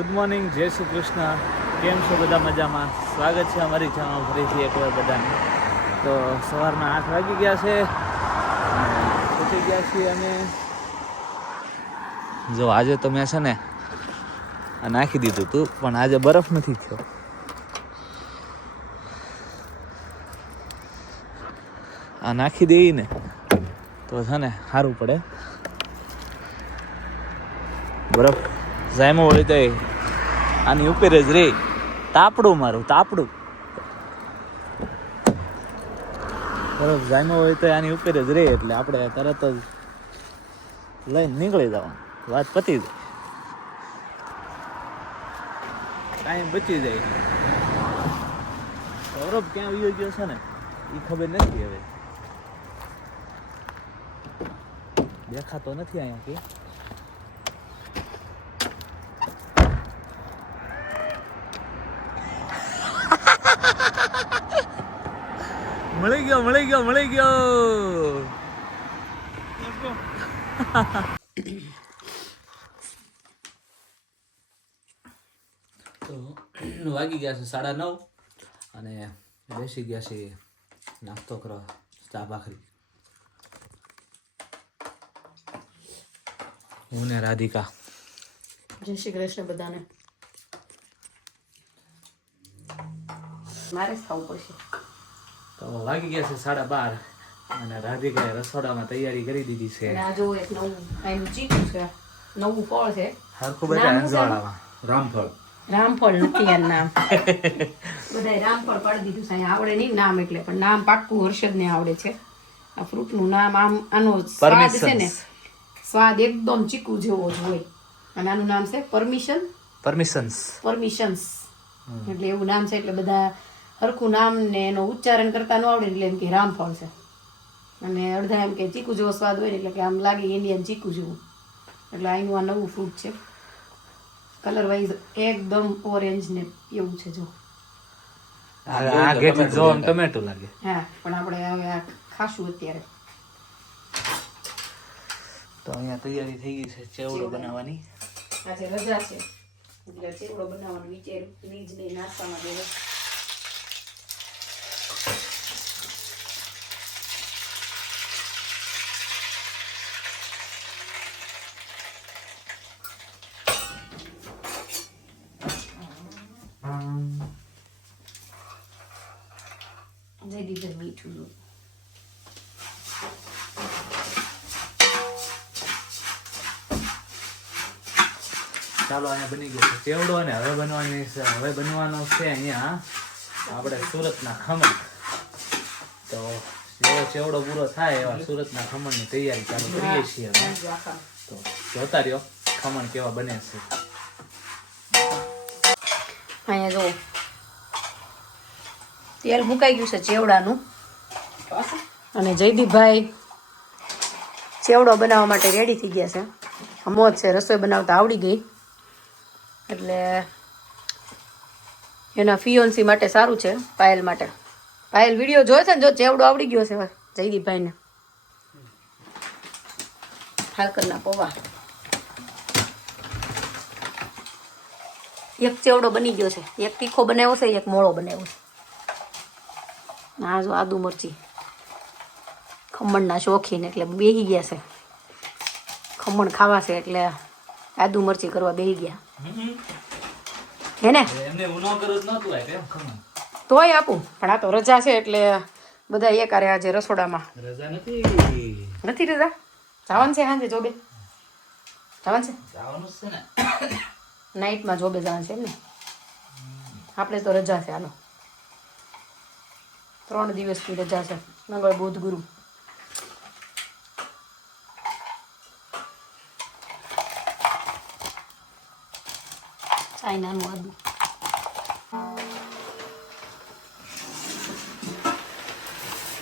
Good morning જય શ્રી કૃષ્ણ. કેમ છો બધા મજામાં? સ્વાગત છે અમારી ચેનલ ફરીથી એકવાર બધાને. તો સવારના આઠ વાગી ગયા છે. પહોંચી ગયા છીએ અમે. જો આજે તો મેં છે ને નાખી દીધું હતું પણ આજે બરફ નથી થયો. આ નાખી દેવી ને તો છે ને સારું પડે. બરફ જાયમાં વળી તો આની ઉપર જ રે. તાપડું મારું, તાપડું. બરફ જામ્યો હોય તો આની ઉપર જ રે, એટલે આપણે તરત જ લઈને નીકળી જવાનું. વાત પતી જાય. ટાઈમ બચી જાય. સૌરભ ક્યાં વયો ગયો છે ને એ ખબર નથી હવે. દેખાતો નથી અહીંયા કે. મળી ગયો મળી ગયો મળી ગયો. તો વાગી ગયા છે સાડા નવ અને બેસી ગયા છે નાસ્તો કરવા ચા ભાખરી. હું ને રાધિકા. જય શ્રી કૃષ્ણ બધાને. મારે ખાવું પડશે. તો વાગી ગયા છે સાડા બાર અને રાધિકાએ રસોડામાં તૈયારી કરી દીધી છે. આ જો એક નવું આનું છે. નવું ફળ છે. હરખું બધા રામફળ. રામફળ નથી યાર નામ. બધાય રામફળ પાડી દીધું છે. આવડે નહીં નામ એટલે પણ નામ પાક્કું હર્ષદને આવડે છે. આ ફ્રૂટનું નામ આમ આનો સ્વાદ છે ને સ્વાદ એકદમ ચીકુ જેવો જ હોય. અને આનું નામ છે પરમિશન પરમિશન્સ પરમિશન્સ એટલે એવું નામ છે એટલે બધા હરખું નામ ને એનો ઉચ્ચારણ કરતા ન આવડે એટલે એમ કે રામફળ છે. અને અડધા એમ કે ચીકુ જેવો સ્વાદ હોય ને એટલે કે આમ લાગે ઇન્ડિયન ચીકુ જેવું. એટલે અહીંનું આ નવું ફ્રૂટ છે. કલર વાઇઝ એકદમ ઓરેન્જ ને એવું છે જો. આ ઘેટી જો ટમેટો લાગે. હા પણ આપણે હવે આ ખાશું અત્યારે. તો અહીંયા તૈયારી થઈ ગઈ છે ચેવડો બનાવવાની. આજે રજા છે. એટલે ચેવડો બનાવવાનું વિચાર્યું. બીજ ને નાસ્તામાં દેવો ચાલો, અહીંયા બની ગયો ચેવડો અને હવે બનવાની હવે બનવાનો છે અહીંયા આપણે સુરતના ખમણ. તો જેવો ચેવડો પૂરો થાય એવા સુરતના ખમણની તૈયારી ચાલુ કરીએ છીએ તો જોતા રહ્યો ખમણ કેવા બને છે. અહીંયા જો તેલ મુકાઈ ગયું છે ચેવડાનું. અને જયદીપભાઈ ચેવડો બનાવવા માટે રેડી થઈ ગયા છે. મોજ છે, રસોઈ બનાવતા આવડી ગઈ. એટલે એના ફિયોન્સી માટે સારું છે, પાયલ માટે. પાયલ વીડિયો જોયો છે ને, જો ચેવડો આવડી ગયો છે જયદીપભાઈને. હાલકરના પૌવા. એક ચેવડો બની ગયો છે. એક તીખો બનાવ્યો છે, એક મોળો બનાવ્યો છે. હા જો આદુ મરચી. ખમણના શોખીન એટલે બેહી ગયા છે. ખમણ ખાવા છે એટલે આદુ મરચી કરવા બેહી ગયા. હે ને? એમને ઉનો કરો જ નહોતું આ કેમ ખમણ તોય આપું. પણ આ તો રજા છે એટલે બધા એ કરે આજે રસોડામાં. રજા નથી. નથી રજા? જવાનું છે સાંજે જોબે? જવાનું છે? જવાનું છે ને. નાઇટમાં જોબે જવાનું છે એમ ને? આપણે તો રજા છે આનો. ત્રણ દિવસની રજા છે. મંગળ બુધ ગુરુ. ચાઇનાનું આદુ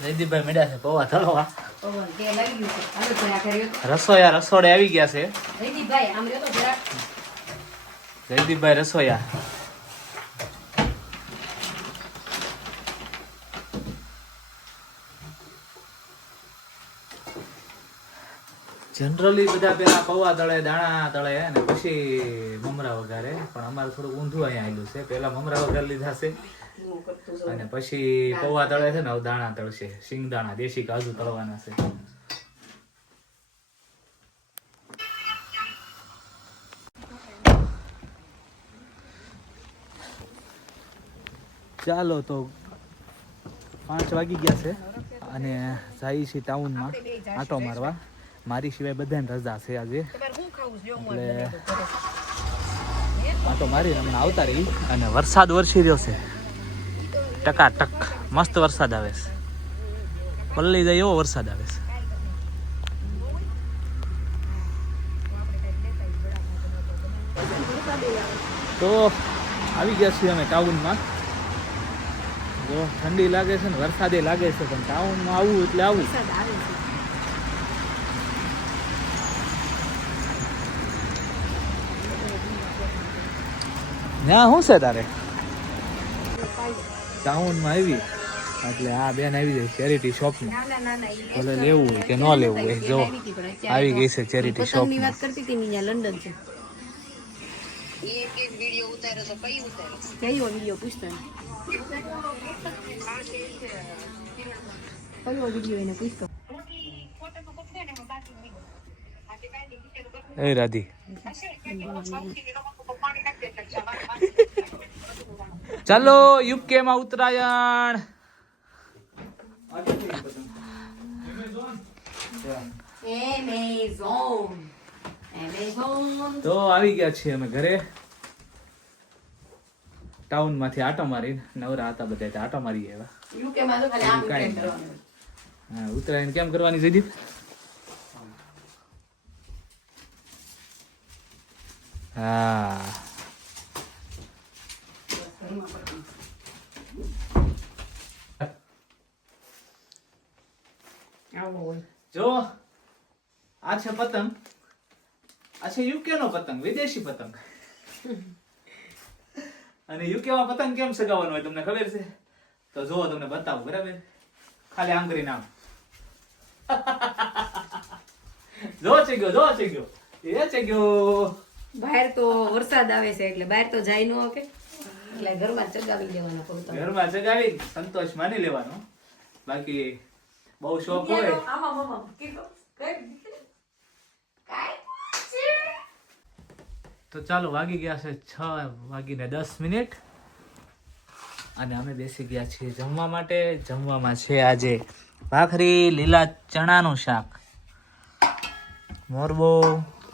જયદીપભાઈ મળ્યા છે પૌવા તળવા રસોયા રસોડે આવી ગયા છે જયદીપભાઈ આમ રહ્યો તો જરાક જયદીપભાઈ રસોયા જનરલી બધા પેલા પૌવા તળે, દાણા તળે અને પછી મમરા વઘારે. પણ અમારે થોડુંક ઊંધું અહીંયા આવેલું છે. પેલા મમરા વઘાર લીધા છે. અને પછી પૌવા તળે છે ને, હવે દાણા તળશે. સિંગદાણા દેશી કાજુ તળવાના છે. ચાલો તો પાંચ વાગી ગયા છે અને જાય છે ટાઉનમાં આટો મારવા. મારી સિવાય બધાને રજા છે આજે. તો મારી હમણાં આવતા રહી અને વરસાદ વરસી રહ્યો છે. ટકાટક. મસ્ત વરસાદ આવે છે. પલ્લી જાય એવો વરસાદ આવે છે. તો આવી ગયા છીએ અમે ટાઉનમાં. જો ઠંડી લાગે છે ને વરસાદે લાગે છે પણ ટાઉનમાં આવવું એટલે આવું. ત્યાં શું છે તારે? ટાઉનમાં આવી? એટલે આ બેન આવી જાય ચેરિટી શોપમાં ભલે લેવું હોય કે ન લેવું હોય જો આવી ગઈ છે ચેરિટી શોપની વાત કરતી હતી ને અહીંયા લંડન છે. એ રાધી. ચાલો યુકે માં ઉત્તરાયણ તો આવી ગયા છીએ અમે ઘરે. ટાઉનમાંથી આટો મારી નવરા હતા બધા આટો મારી હા, ઉત્તરાયણ કેમ કરવાની જયદીપ હા. આ છે પતંગ. આ યુકે નો પતંગ, વિદેશી પતંગ. અને યુકે પતંગ કેમ સગાવવાનો હોય તમને ખબર છે? તો જો તમને બતાવું, બરાબર? ખાલી આમ નામ. જો છે ગયો જો છે ગયો એ છે ગયો બહાર તો વરસાદ આવે છે એટલે બહાર તો જાય ન કે. એટલે ઘરમાં ચગાવી દેવાના પૌતા ઘરમાં ચગાવી સંતોષ માની લેવાનો. બાકી બહુ શોખ હોય. તો ચાલો વાગી ગયા છે છ વાગીને દસ મિનિટ. અને અમે બેસી ગયા છીએ જમવા માટે. જમવામાં છે આજે ભાખરી લીલા ચણાનું શાક. મોરબો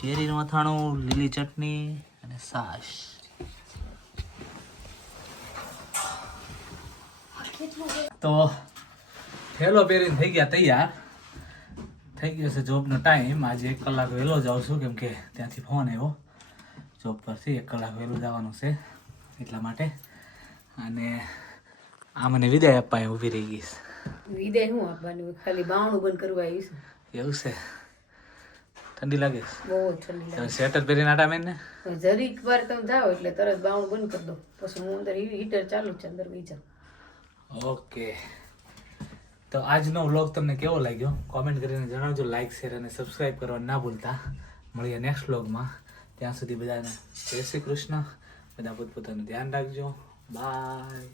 કેરીનું અથાણું લીલી ચટણી અને છાશ તો થેલો પહેરીને થઈ ગયા તૈયાર. થઈ ગયો છે જોબનો ટાઈમ. આજે એક કલાક વહેલો જાઉં છું કેમ કે ત્યાંથી ફોન આવ્યો. જોબ પરથી એક કલાક વહેલું જવાનું છે એટલા માટે. અને આ મને વિદાય આપવા ઊભી રહી ગઈ છે. વિદાય શું આપવાનું? ખાલી બાવણું બંધ કરવા આવ્યું છે. એવું છે? ઠંડી લાગે છે? બહુ ઠંડી લાગે સ્વેટર પહેરીને આટા મેં ને જરીક વાર તમે જાઓ એટલે તરત બાવણું બંધ કરી દો. પછી હું અંદર હીટર ચાલુ છે અંદર વહી જાઉં. ઓકે. તો આજનો વ્લોગ તમને કેવો લાગ્યો? કોમેન્ટ કરીને જણાવજો લાઇક શેર અને સબસ્ક્રાઈબ કરવા ના ભૂલતા. મળીએ નેક્સ્ટ વ્લોગમાં. ત્યાં સુધી બધાને જય શ્રી કૃષ્ણ. બધા પોતપોતાનું ધ્યાન રાખજો. બાય